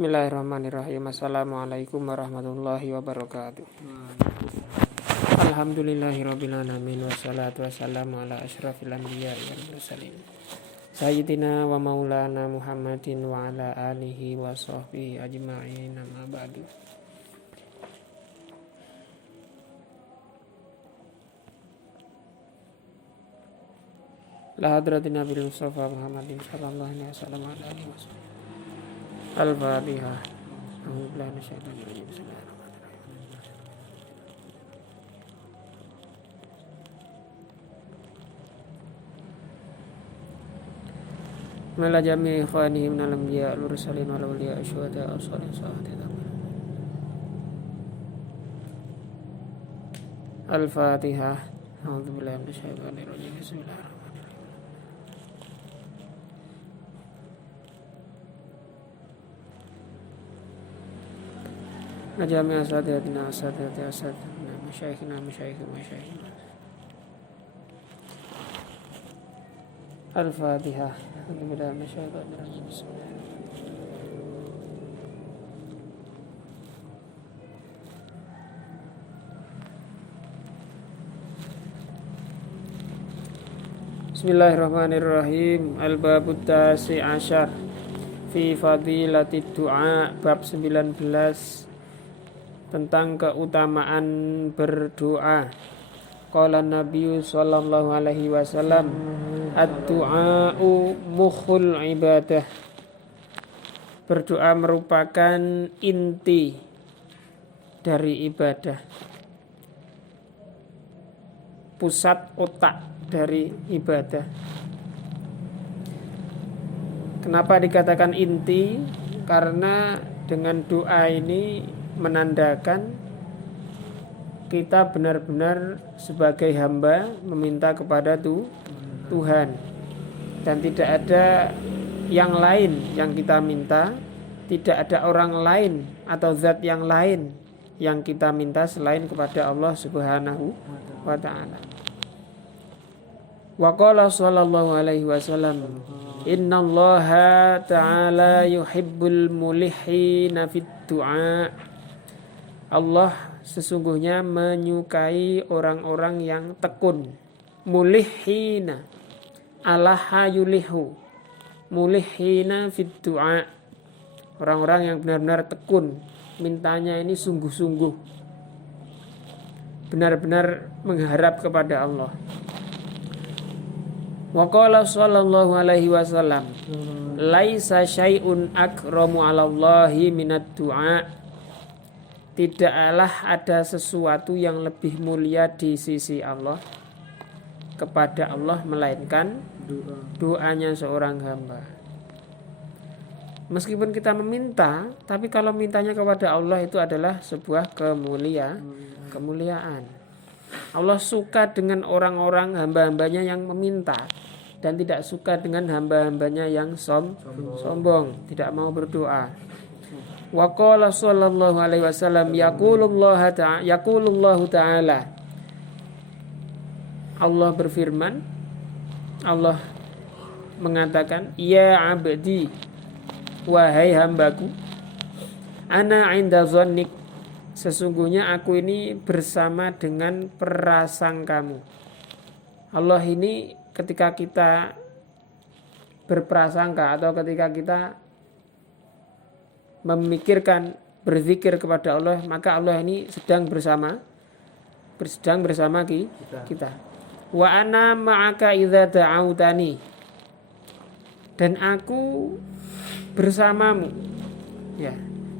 Bismillahirrahmanirrahim. Assalamualaikum warahmatullahi wabarakatuh. Alhamdulillahirabbil alamin wassalatu wassalamu ala asyrafil anbiya'i wal mursalin sayyidina wa maulana Muhammadin wa ala alihi wa sahbihi ajma'in, amma ba'du. La hadratin Nabi Mustafa Muhammadin sallallahu alaihi wasallam ala alihi wasallam. Al-Fatihah. A'udzubillahi minasyaitonir rajim. Bismillahirrahmanirrahim. Mala jami' ikhwani minal anbiya wal mursalin wal awliya asyhadu as-salihah. Al-Fatihah. A'udzubillahi minasyaitonir rajim. Bismillahirrahmanirrahim. Najami asadiyatina masyayikhina Al-Fatihah. Bismillahirrahmanirrahim. Al-Babut Tasi Asyar fi Fadilatid Du'a, bab 19 tentang keutamaan berdoa. Qala Nabi sallallahu alaihi wasallam, ad-du'a'u mukhul ibadah. Berdoa merupakan inti dari ibadah, pusat otak dari ibadah. Kenapa dikatakan inti? Karena dengan doa ini menandakan kita benar-benar sebagai hamba meminta kepada Tuhan, dan tidak ada yang lain yang kita minta, tidak ada orang lain atau zat yang lain yang kita minta selain kepada Allah Subhanahu wa ta'ala. Wa qala sallallahu alaihi wasallam, innallaha ta'ala yuhibbul mulihina fit du'a. Allah sesungguhnya menyukai orang-orang yang tekun. Mulihina, alaha yulihu, mulihina fid du'a. Orang-orang yang benar-benar tekun, mintanya ini sungguh-sungguh, benar-benar mengharap kepada Allah. Wa qala sallallahu alaihi wasallam, laisa syai'un akramu 'alallahi minad du'a. Tidaklah ada sesuatu yang lebih mulia di sisi Allah, kepada Allah, melainkan doanya seorang hamba. Meskipun kita meminta, tapi kalau mintanya kepada Allah itu adalah sebuah kemuliaan. Allah suka dengan orang-orang hamba-hambanya yang meminta, dan tidak suka dengan hamba-hambanya yang sombong, tidak mau berdoa. Wa qala sallallahu alaihi wasallam, yaqulullahu ta'ala. Allah berfirman, Allah mengatakan, ya abdi, wahai hambaku, ana 'inda dhannik, sesungguhnya aku ini bersama dengan prasangkamu. Allah ini ketika kita berprasangka atau ketika kita memikirkan, berzikir kepada Allah, maka Allah ini sedang bersama kita. Wa ana ma'aka idza da'autani, dan aku bersamamu, ya,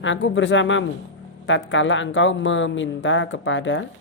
aku bersamamu tatkala engkau meminta kepadaku,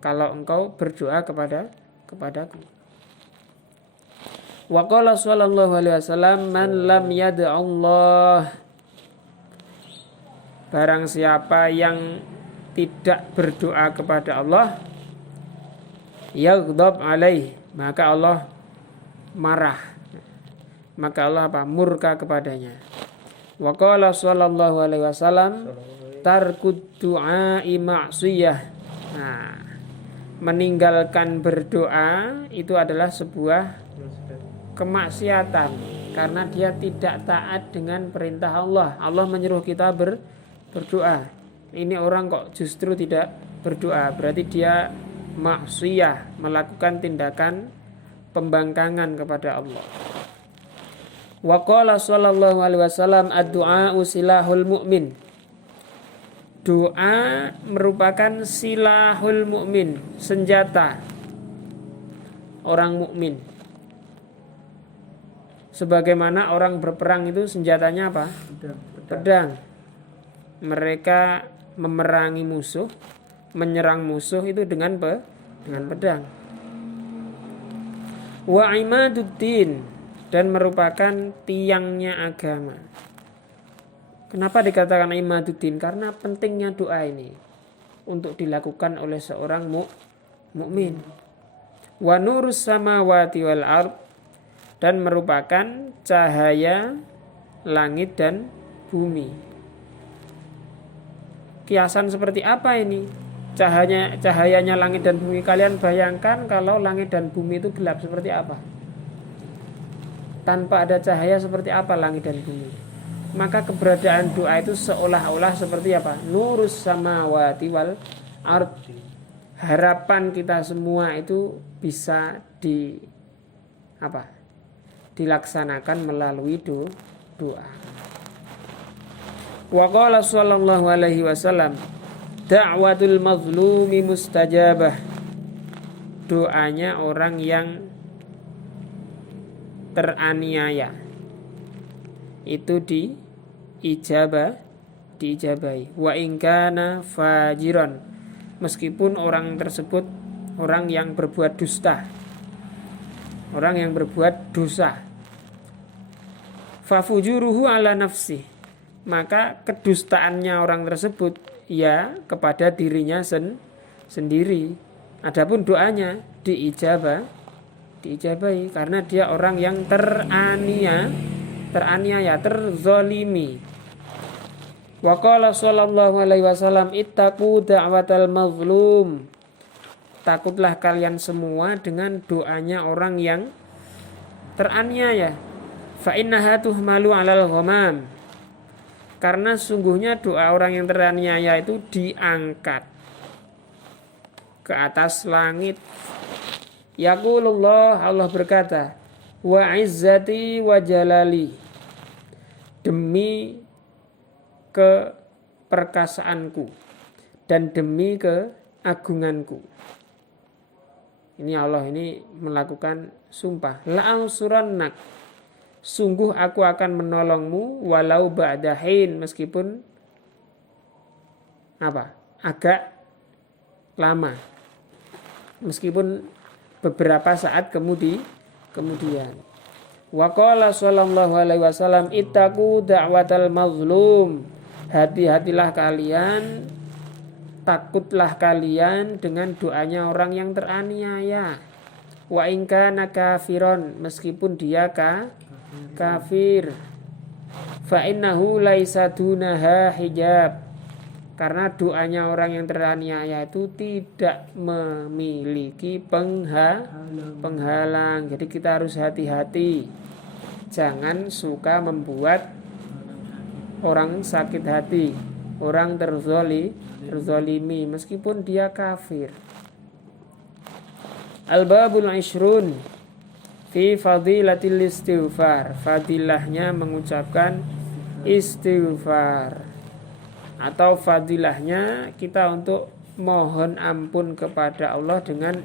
kalau engkau berdoa kepadaku. Wa qala sallallahu alaihi wasallam, man lam yad'allah, barang siapa yang tidak berdoa kepada Allah, yaghdab alaih, maka Allah marah, maka Allah murka kepadanya. Wa qala sallallahu alaihi wasallam, tarkud du'ai ma'siyah. Nah, meninggalkan berdoa itu adalah sebuah kemaksiatan. karena dia tidak taat dengan perintah Allah. Allah menyuruh kita berdoa. Ini orang kok justru tidak berdoa, berarti dia maksiyah, melakukan tindakan pembangkangan kepada Allah. Wa qala sallallahu alaihi wasallam ad-du'a silahul mu'min. Doa merupakan silahul mukmin, senjata orang mukmin. Sebagaimana orang berperang itu senjatanya apa? Pedang. Mereka memerangi musuh, menyerang musuh itu dengan pedang. Wa imaduddin, dan merupakan tiangnya agama. Kenapa dikatakan imaduddin? Karena pentingnya doa ini untuk dilakukan oleh seorang mukmin. Wa nurus samawati wal ard, dan merupakan cahaya langit dan bumi. Kiasan seperti apa ini? Cahayanya langit dan bumi. Kalian bayangkan kalau langit dan bumi itu gelap seperti apa? Tanpa ada cahaya seperti apa langit dan bumi? Maka keberadaan doa itu seolah-olah seperti apa? Nurus samawati wal ard. Harapan kita semua itu bisa dilaksanakan melalui doa. Wa qala sallallahu alaihi wasallam, da'watul mazlumi mustajabah. Doanya orang yang teraniaya itu diijabahi. Wa in kana fajiran, meskipun orang tersebut orang yang berbuat dusta, orang yang berbuat dosa. Fafujuruhu ala nafsi, maka kedustaannya orang tersebut ya kepada dirinya sendiri. Adapun doanya diijabahi karena dia orang yang teraniaya, terzolimi. Wa qala sallallahu alaihi wasallam, ittaqu da'watal mazlum. Takutlah kalian semua dengan doanya orang yang teraniaya. Fa innaha tuhmalu 'alal ghamam. Karena sungguhnya doa orang yang teraniaya itu diangkat ke atas langit. Yaqulullah, Allah berkata, wa izzati wa jalali, demi keperkasaanku dan demi keagunganku. Ini Allah ini melakukan sumpah. La'ansurannak, sungguh aku akan menolongmu walau ba'dahin, meskipun agak lama, meskipun beberapa saat kemudian. Wa qala sallallahu alaihi wasallam, ittaqu da'watal mazlum. Hati-hatilah kalian, takutlah kalian dengan doanya orang yang teraniaya. Wa in kana kafiron, meskipun dia kafir. Fa innahu laisa dunaha hijab, karena doanya orang yang teraniaya itu tidak memiliki penghalang. Jadi kita harus hati-hati, jangan suka membuat orang sakit hati, orang terzolimi meskipun dia kafir. Al-babul ishrun fi fadilatil istighfar, fadilahnya mengucapkan istighfar, atau fadilahnya kita untuk mohon ampun kepada Allah dengan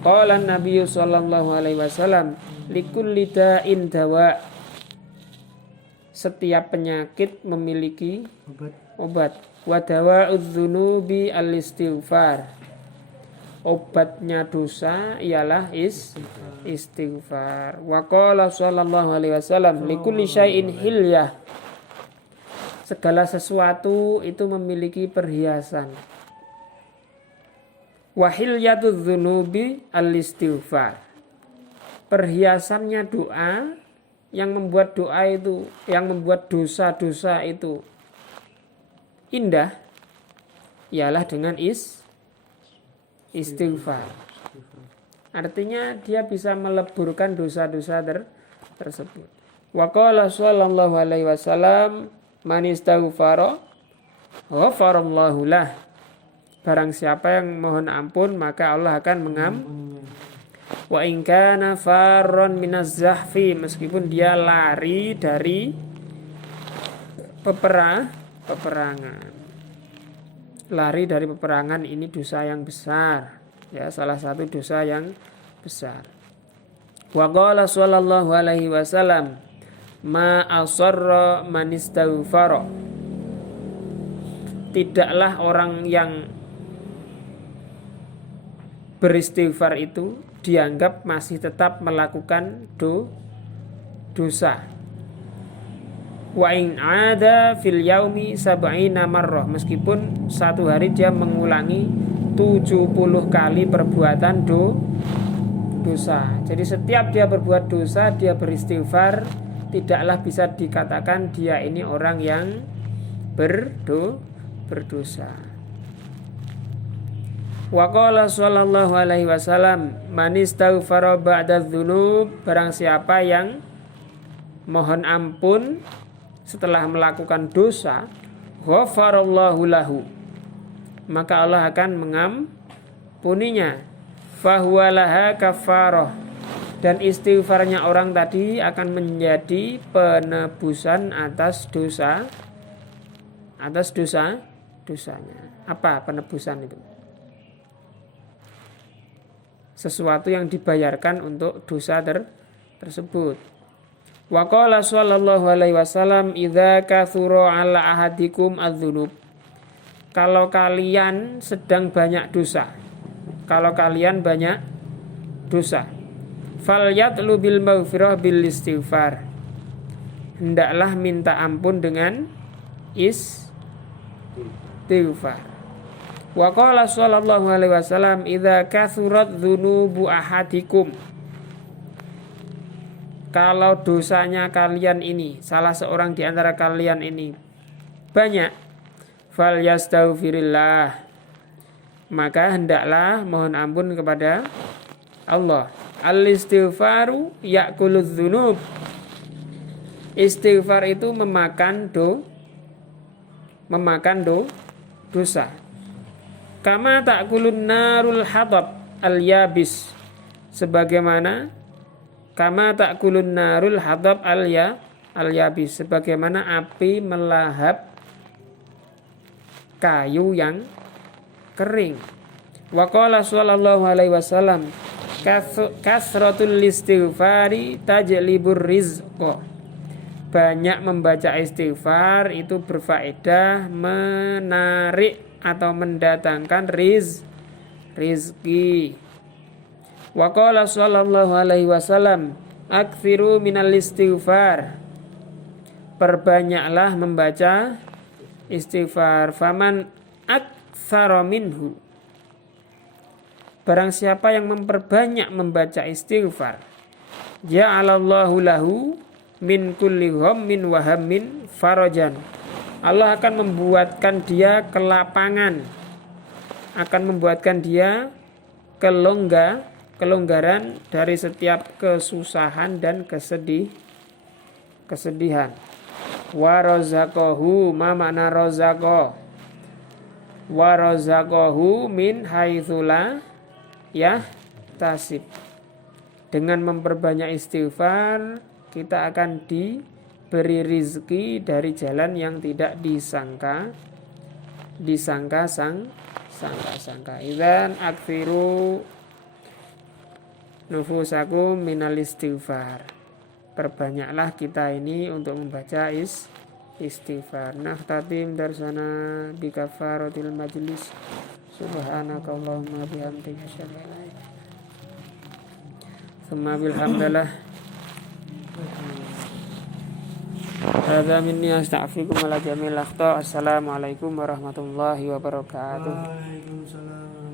qala Nabi sallallahu alaihi wasallam, likulli da'in dawa, setiap penyakit memiliki obat. Wa dawa'udz dzunubi al-istighfar, obatnya dosa ialah istighfar. Wa qala sallallahu alaihi wasallam, likulli syai'in hilyah, segala sesuatu itu memiliki perhiasan. Wa hilyatudz dzunubi al-istighfar, perhiasannya doa, yang membuat doa itu, yang membuat dosa-dosa itu indah ialah dengan istighfar. Artinya dia bisa meleburkan dosa-dosa tersebut. Wa qala sallallahu alaihi wasallam man istaghfara ghafarallahu lah. Barang siapa yang mohon ampun maka Allah akan wa in kana farron minaz zahfi, meskipun dia lari dari peperangan. Lari dari peperangan ini dosa yang besar, ya, salah satu dosa yang besar. Wa qala sallallahu alaihi wasallam ma asarra man istaghfara. Tidaklah orang yang beristighfar itu dianggap masih tetap melakukan dosa. Wa in ada fil yaumi sab'ina marrah, meskipun satu hari dia mengulangi 70 kali perbuatan dosa. Jadi setiap dia berbuat dosa, dia beristighfar, tidaklah bisa dikatakan dia ini orang yang berdosa. Wa qala sallallahu alaihi wasallam man istaghfara ba'da dzunub, barang siapa yang mohon ampun setelah melakukan dosa, ghafarallahu lahu, maka Allah akan mengampuninya. Fahuwa laha kafarah, dan istighfarnya orang tadi akan menjadi penebusan atas dosanya. Apa penebusan itu? Sesuatu yang dibayarkan untuk dosa tersebut. Wa qala sallallahu alaihi wasallam idza kathura ala ahadikum adzunub, kalau kalian sedang banyak dosa, kalau kalian banyak dosa, falyatlu bil maghfirah bil istighfar, hendaklah minta ampun dengan istighfar. Wa qala sallallahu alaihi wasallam idza kathurat dzunubu ahadikum, kalau dosanya kalian ini, salah seorang di antara kalian ini banyak, falyastaghfirillah, maka hendaklah mohon ampun kepada Allah. Al-istighfaru ya'kuludz dzunub, istighfar itu memakan dosa. Kama ta'kulun narul hatab al-yabis, sebagaimana kama ta'kulun narul hatab al-yabis, sebagaimana api melahap kayu yang kering. Wa qala sallallahu alaihi wasallam kasratul istighfari tajlibur rizqa, banyak membaca istighfar itu berfaedah menarik atau mendatangkan rizki. Wa qala sallallahu alaihi wasallam aktsiru minal istighfar, perbanyaklah membaca istighfar. Faman aktsara minhu, barang siapa yang memperbanyak membaca istighfar, ja'alallahu lahu min kulli ghammin wa hammin farajan, Allah akan membuatkan dia kelapangan, akan membuatkan dia kelonggaran dari setiap kesusahan dan kesedihan. Wa razaqahu, ma makna razaqah? Wa razaqahu min haitsu la yahtasib. Dengan memperbanyak istighfar, kita akan diberi rizki dari jalan yang tidak disangka-sangka. Idzan akfiru nufusakum minal istighfar, perbanyaklah kita ini untuk membaca istighfar. Nahtatim darsana bi kafaratil majlis. Subhanakallahumma bihamdika asyhadu an la ilaha illa anta, tsumma bilhamdalillah. Hadza minni astaghfirukum ala jamil akhta. Assalamualaikum warahmatullahi wabarakatuh. Waalaikumsalam.